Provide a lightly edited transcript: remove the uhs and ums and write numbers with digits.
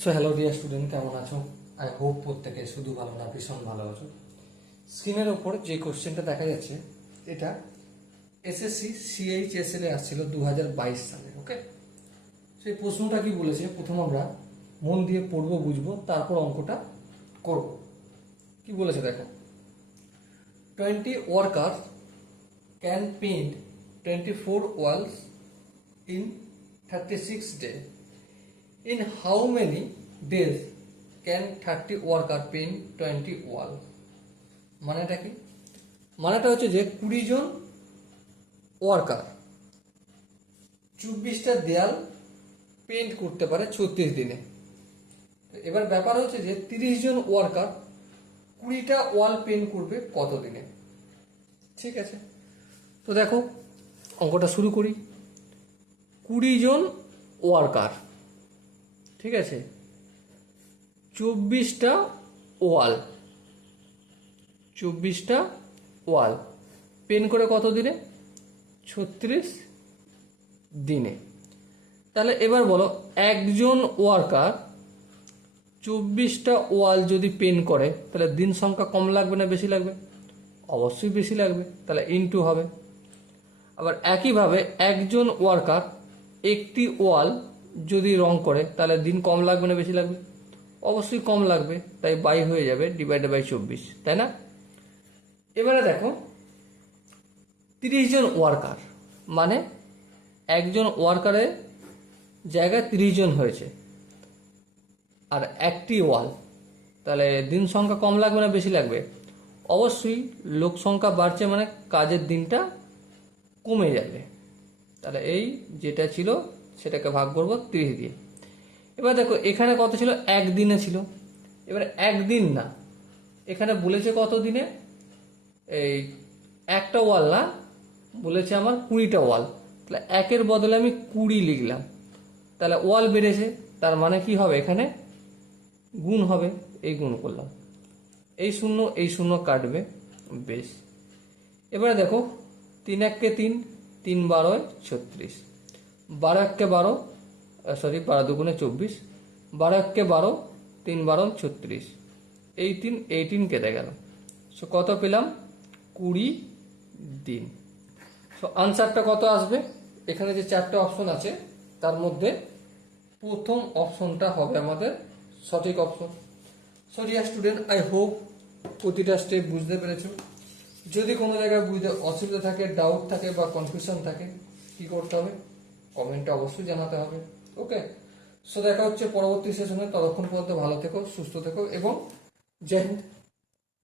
So hello dear student, কেমন আছো? I hope প্রত্যেকে শুধু ভালো না ভীষণ ভালো আছো। স্ক্রিনের ওপর যে কোশ্চেনটা দেখা যাচ্ছে এটা এসএসসি সিএইচএসএল এ আসছিল 2022 সালে। ওকে, সেই প্রশ্নটা কি বলেছে প্রথম আমরা মন দিয়ে পড়বো, বুঝবো, তারপর অঙ্কটা করব। কি বলেছে দেখো, 20 workers can paint 24 walls in 36 days. In how many days can 30 worker paint 20 wall? মানেটা কি? মানেটা হচ্ছে যে 20 জন ওয়ার্কার 24টা দেয়াল পেইন্ট করতে পারে 36 দিনে। এবার ব্যাপার হচ্ছে যে 30 জন ওয়ার্কার 20টা ওয়াল পেইন্ট করবে কত দিনে? ঠিক আছে, তো দেখো অঙ্কটা শুরু করি। 20 জন ওয়ার্কার, ঠিক আছে, 24টা ওয়াল, 24টা ওয়াল পেন করে কত দিনে? 36 দিনে। তাহলে এবার বলো, একজন ওয়ার্কার 24টা ওয়াল যদি পেন করে তাহলে দিন সংখ্যা কম লাগবে না বেশি লাগবে? অবশ্যই বেশি লাগবে, তাহলে ইনটু হবে। আবার একইভাবে একজন ওয়ার্কার একটি ওয়াল যদি রং করে তাহলে দিন কম লাগবে না বেশি লাগবে? অবশ্যই কম লাগবে, তাই বাই হয়ে যাবে ডিভাইডেড বাই 24, তাই না? এবারে দেখো 30 জন ওয়ার্কার, মানে একজন ওয়ার্কারের জায়গায় 30 জন হয়েছে আর একটি ওয়াল, তাহলে দিন সংখ্যা কম লাগবে না বেশি লাগবে? অবশ্যই লোক সংখ্যা বাড়ছে মানে কাজের দিনটা কমে যাবে। তাহলে এই যেটা ছিল সেটাকে ভাগ করবো 30 দিয়ে। এবার দেখো এখানে কত ছিল? একদিনে ছিল। এবার একদিন না, এখানে বলেছে কত দিনে? এই একটা ওয়াল না, বলেছে আমার 20টা ওয়াল, তাহলে একের বদলে আমি 20 লিখলাম। তাহলে ওয়াল বেড়েছে, তার মানে কি হবে? এখানে গুণ হবে, এই গুণ করলাম, এই শূন্য কাটবে, বেশ। এবারে দেখো 3 1 3, 3 12 36, 12 1 12, সরি 12 2 24, 12 1 12, 3 12 36, এই 3 কেটে গেল। সো কত পেলাম? 20 দিন। সো আনসারটা কত আসবে? এখানে যে 4টে অপশন আছে তার মধ্যে প্রথম অপশনটা হবে আমাদের সঠিক option. So dear student, I hope প্রতিটা স্টেপ বুঝতে পেরেছো। যদি কোনো জায়গায় বুঝতে অসুবিধা থাকে, ডাউট থাকে বা কনফিউশন থাকে, কি করতে হবে? কমেন্টে অবশ্যই জানাতে হবে। ওকে, সো দেখা হচ্ছে পরবর্তী সেশনে। ততক্ষণ পর্যন্ত ভালো থেকো, সুস্থ থেকো এবং জয় হিন্দ।